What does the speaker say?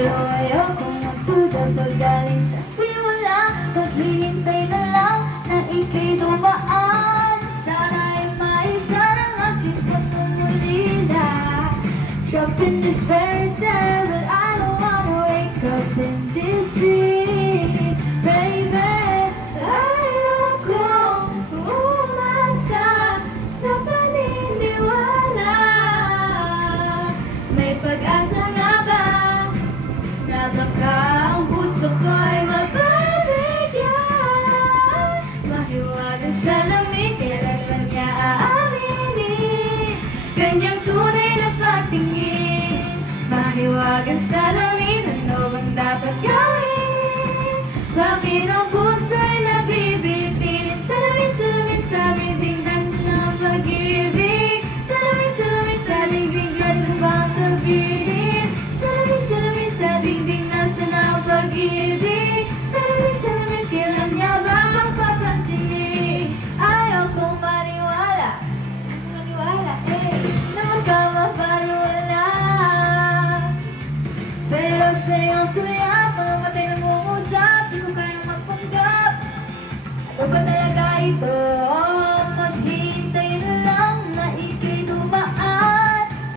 Pero ayokong magduda pag galing sa simula. Paghihintay na lang na ika'y dumaan. Sana'y maisan ang aking pagmumulila. Trapped in this fairy tale, but I don't wanna wake up in this dream, baby. Ayokong umasa sa paniniwala. May pag-asa nga ba na baka ang puso ko ay mababigyan? Mahiwaga sa lamig, kailan ba niya aaminin? Ganyang tunay na patingin. Mahiwaga sa lamig, ano bang dapat gawin? Bakit ang puso ay nabibitin? Salamin, salamin sa bibig, nasa ng pag-ibig. Salamin, salamin sa bibig, ano bang sabihin? Salamin, salamin sa bibig, nasa ng pag-ibig. Salamin, salamin, kailan niya ba ang papansinin? Ayaw kong maniwala, na magkamapaniwala. Pero sa'yo,